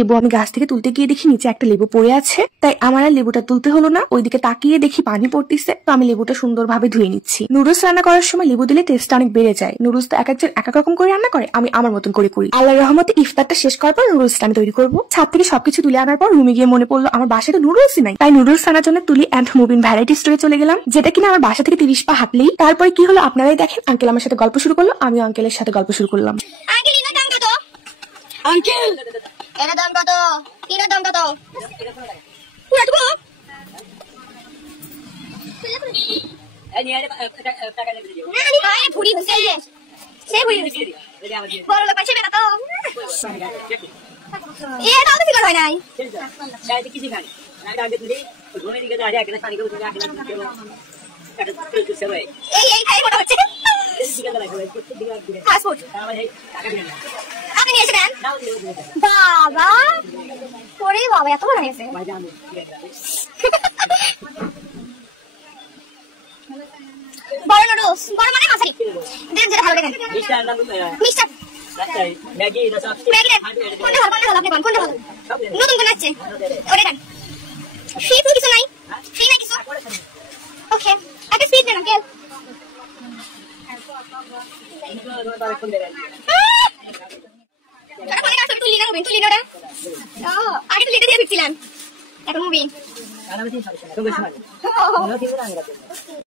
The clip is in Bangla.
লেবু আমি গাছ থেকে তুলতে গিয়ে দেখি নিচে একটা লেবু পড়ে আছে, তাই আমার আর লেবুটা তুলতে হলো না। ওইদিকে তাকিয়ে দেখি পানি পড়তেছে, তো আমি লেবুটা সুন্দরভাবে ধুয়ে নিচ্ছি। নুডলস রান্না করার সময় লেবু দিলে টেস্টটা অনেক বেড়ে যায়। নুডলস তো এক একজন এক এক রকম করে রান্না করে, আমি আমার মতন করে করি। আল্লাহর রহমতে ইফতারটা শেষ করার পর নুডলসটা আমি তৈরি করবো। ছাদ থেকে সবকিছু তুলে আনার পর রুমে গিয়ে মনে পড়লো আমার বাসায় তো নুডলসই নাই, তাই নুডলস আনার জন্য তুলি অ্যান্ড মুবিন ভ্যারাইটি স্টোরে চলে গেলাম, যেটা কিনা আমার বাসা থেকে 30 পা হাঁটলেই। তারপরে কি হলো আপনারাই দেখেন। আঙ্কেল আমার সাথে গল্প শুরু করলো, আমি আঙ্কেলের সাথে গল্প শুরু করলাম। আঙ্কেল এর দাম কত? এর দাম কত? পুরো এই নিয়ে টাকা নিয়ে দিও। আরে ভুড়ি হইছে সে ভুড়ি হইছে বড় লোক পাইছে বেটা তো এ দাও তো ঠিক হয় নাই শায়দ কিছু খাই না আগে তুই ঘুরে দিকে যা আগে পানি করে আগে কাটা তুই সবাই এই খাই ফটো হচ্ছে দিকে লাগা হয় দিকে পাসপোর্ট তাহলে টাকা দিন আপনি নিয়ে এসেছেন বাবা ওরে বাবা এত বড় হয়েছে বড় নুডলস বড় মানে মাছারি দেন যেটা ভালো দেখেন মিস্টার মিস্টার ম্যাগি এটা সব ম্যাগি কোনটা ভালো আপনি কোনটা ভালো নতুন কোন আছে ওরে দেন ফ্রি ফুড কিছু নাই ফ্রি নাই কিছু ওকে একটা স্পিড দেন আঙ্কেল এটা কোনে কাছে তুলি না তুলি না আগে তুলি দিয়ে ফিরছিলাম এখন মুভি